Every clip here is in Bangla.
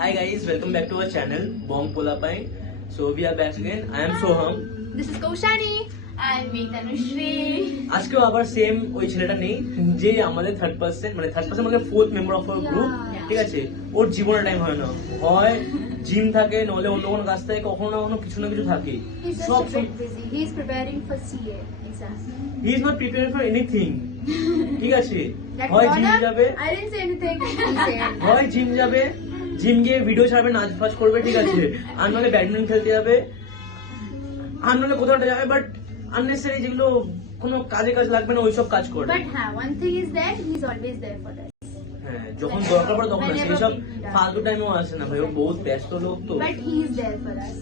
Hi guys, welcome back to our channel Bong Polapai. So we are back again. I am Soham. This is Kaushani and me Tanushree. আজকেও আবার সেম ওই ছেলেটা নেই যে আমাদের থার্ড পার্সন মানে fourth member of our group, ঠিক আছে। ওর জীবনে টাইম হয় না, হয় জিম থাকে, নলে অন্য কোনো কাজ থাকে, কখনো না কখনো কিছু না কিছু থাকে। সব busy. He is preparing for CA exams. He is not preparing for anything, ঠিক আছে। That হয় জিম product, যাবে, I didn't say anything. He said. হয় জিম যাবে, জিম গিয়ে ভিডিও ছাড়বে, নাচ ফাচ করবে, ঠিক আছে। আর নাহলে ব্যাডমিন্টন খেলতে যাবে, আর নাহলে কোথাও একটা যাবে, বাট আননেসেসারি যেগুলো কোনো কাজে কাজ লাগবে না ওইসব কাজ করে। But one thing is that he is always there for us. হ্যাঁ, যখন দরকার পড়ে তখন আসে, Whenever এইসব we need us. ফালতু টাইমেও আসে না ভাই, ও বহুত ব্যস্ত লোক তো। But he is there for us.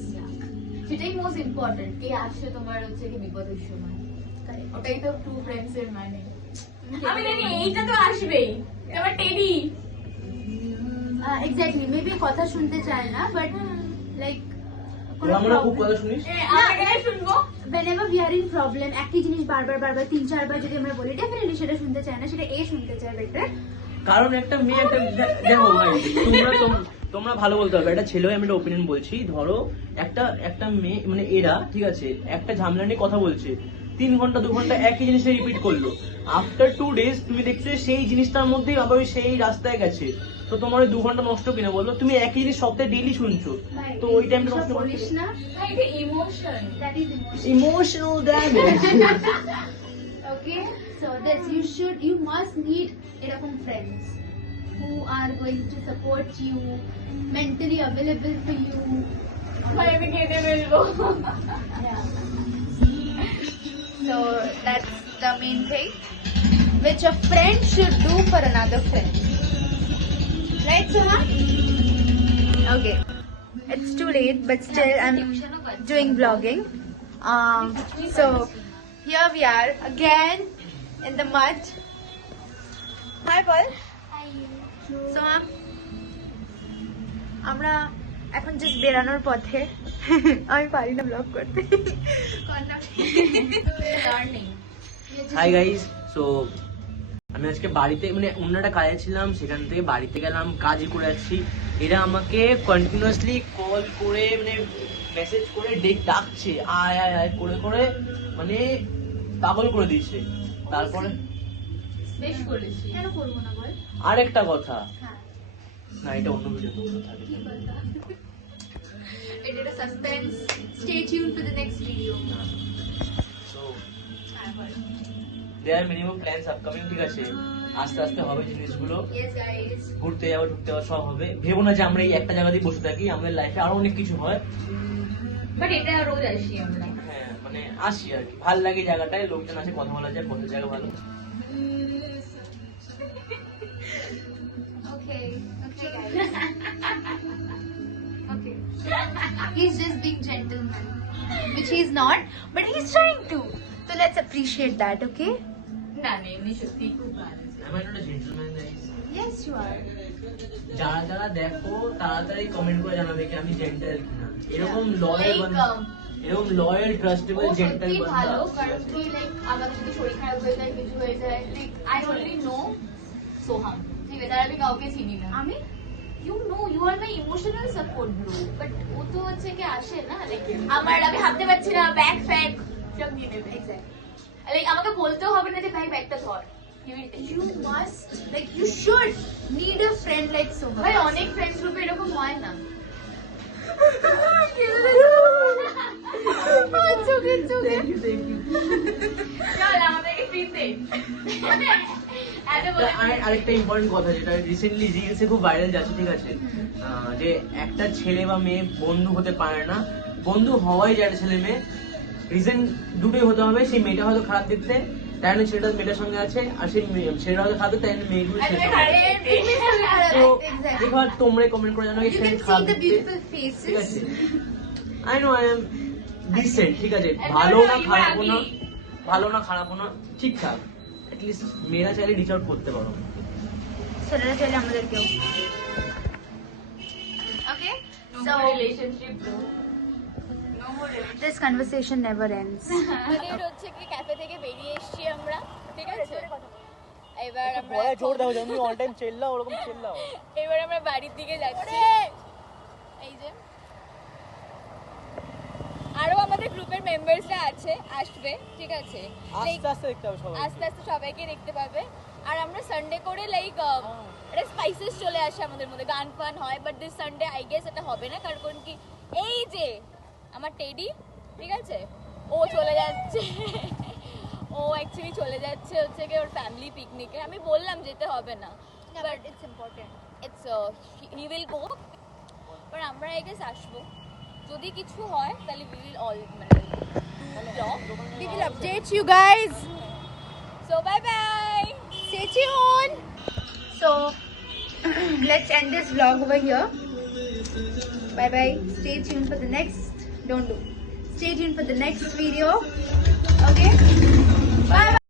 সেটাই মোস্ট ইম্পর্টেন্ট, কে আসছে তোমার হচ্ছে কি বিপদের সময়, Correct. ওটাই তো ট্রু ফ্রেন্ডস এর মানে। আমি জানি এইটা তো আসবেই, তোমার টেডি। Exactly. Maybe কথা শুনতে চায় না, but like তোরা মনে হয় খুব কথা শুনিস। আমি এটা শুনবো। whenever we are in problem, একই জিনিস বারবার 3-4 যদি আমরা বলি, definitely সেটা শুনতে চায় না, সেটা এ শুনতে চায় better. কারণ একটা মেয়ে একটা দেখো ভাই, তোমরা ভালো বলতে পারবে, একটা ছেলে আমি একটা ওপিনিয়ন বলছি। ধরো একটা মেয়ে মানে এরা, ঠিক আছে, একটা ঝামেলা নিয়ে কথা বলছে, 3 ঘন্টা 2 ঘন্টা একই জিনিসটা রিপিট করলো। আফটার 2 days তুমি দেখছো সেই জিনিসটার মধ্যেই আবার ওই সেই রাস্তায় গেছে, তো তোমার ওই 2 ঘন্টা নষ্ট কিনা বললো? তুমি একই জিনিস সপ্তাহে ডেইলি শুনছো, তো ওই টাইমটা নষ্ট এসব বলিস না, এটা emotion. that is emotion. Emotional damage. Okay, so this you must need এরকম friends who are going to support you, mentally available for you. ভাই আমি কেটে ফেলবো। Yeah. So that's the main thing which a friend should do for another friend. Right, Soha? Okay. It's too late, but still I'm doing vlogging. So here we are again in the mud. Hi, Paul. So আমরা এখন জাস্ট বেরানোর পথে। আমি পারি না ব্লগ করতে। হাই গাইস, সো আমি আজকে বাড়িতে মানে অন্য একটা কাজে ছিলাম, সেখান থেকে বাড়িতে গেলাম, কাজই করে যাচ্ছি। এরা আমাকে কন্টিনিউয়াসলি কল করে মানে মেসেজ করে ডাকছে, আয় আয় আয় করে করে মানে পাগল করে দিচ্ছে। তারপরে বেশ করেছি। কেন করবো না বল? আর একটা কথা, হ্যাঁ, না এটা অন্য ভিডিও থাকে। কি কথা? It is a suspense. Stay tuned for the next video. So হ্যাঁ, বল। দেয়ার মিনিমাম প্ল্যানস আপকামিং, ঠিক আছে। আস্তে আস্তে হবে জিনিসগুলো, Yes, guys. ঘুরতে যাওয়া ঢুকতে যাওয়া সব হবে। ভেবো না যে আমরা এই একটা জায়গাতেই বসে থাকি, আমাদের লাইফে আরো অনেক কিছু হয়। বাট এটা রোজ আসি আমরা। হ্যাঁ মানে আসি আর কি, ভাল লাগে জায়গাটায়, লোকজন আছে, কথা বলা যায়, কত জায়গা ভালো। Okay, guys. Okay. He's just being gentleman, which he's not, but he's trying to. So let's appreciate that, okay? না না, এমনি সত্যি খুব ভালো। আমি একটা gentleman guys. Yes, you are. যারা যারা দেখো তাড়াতাড়ি কমেন্ট করে জানাবে কি আমি জেন্টল কিনা। এরকম লয়াল বান্দা, এরকম লয়াল ট্রাস্টেবল জেন্টল সত্যি বান্দা। ভালো, কারণ কি লাইক আমার যদি শরীর খারাপ হয়ে যায়, কিছু হয়ে যায়, like I only know Soham, ঠিক আছে, আর আমি কাউকে চিনি না। আমি you know you are my emotional support bro, but ও তো হচ্ছে কি আসে না, লাইক আমার আমি ভাবতে পারছি না, ব্যাগ ফ্যাগ সব দিয়ে দেবে। exactly. লাইক আমাকে বলতেও হবে না যে ভাই ব্যাগটা ধর, You must, like, you should need a friend like Soha. ভাই অনেক ফ্রেন্ডস গ্রুপে এরকম হয় না। It's okay, it's okay. Thank you. চল আমাদেরকে ফ্রিতে। আরেকটা ইম্পর্টেন্ট কথা যেটা রিসেন্টলি রিলসে খুব ভাইরাল যাচ্ছে, ঠিক আছে, যে একটা ছেলে বা মেয়ে বন্ধু হতে পারে না। বন্ধু হওয়াই যায় একটা ছেলে মেয়ে, রিজন দুটোই হতে হবে। সেই মেয়েটা হয়তো খারাপ দেখতে, তাই জন্য ছেলেটা মেয়েটার সঙ্গে আছে, আর সেই ছেলেটা হয়তো খারাপ দেখতে, তাই জন্য মেয়েগুলো ছেলের সঙ্গে আছে। তো এবার তোমরা কমেন্ট করে জানো এই You ছেলে can খারাপ see the দেখতে, beautiful ঠিক আছে। faces. I know I am decent, ঠিক আছে, ভালো না খারাপও না, ভালো না খারাপও না, ঠিকঠাক। অ্যাটলিস্ট মেয়েরা চাইলে রিচ আউট করতে পারো। ছেলেরা চাইলে আমাদেরকেও। Okay, so relationship bro, no more this conversation never ends. আমাদের হচ্ছে কি ক্যাফে থেকে বেরিয়ে এসেছি আমরা, ঠিক আছে। এবার আমরা জোর দাও, যেমন অল টাইম চেল্লাও ওরকম চেল্লাও। এবার আমরা বাড়ির দিকে যাচ্ছি। আছে, আরো আমাদের গ্রুপের মেম্বার্সরা আছে, আসবে, ঠিক আছে? আস্তে আস্তে দেখতে হবে সবাই। আস্তে আস্তে সবাইকে দেখতে পাবে। আর আমরা সানডে করে লাইক এটা স্পাইসেস চলে আসে আমাদের মধ্যে, গান ফান হয়, but this Sunday I guess এটা হবে না, কারণ কি এই যে আমার টেডি, ঠিক আছে, ও চলে যাচ্ছে ও অ্যাকচুয়ালি চলে যাচ্ছে হচ্ছে কি ওর ফ্যামিলি পিকনিকে। আমি বললাম যেতে হবে না, but it's important, it's he will go, but আমরা আই গেস আসবো। যদি কিছু হয় তাহলে উই উইল অল মানে we will update you guys. So bye bye. Stay tuned. So let's end this vlog over here. Bye bye. Stay tuned for the next. Don't do. Stay tuned for the next video. Okay. Bye.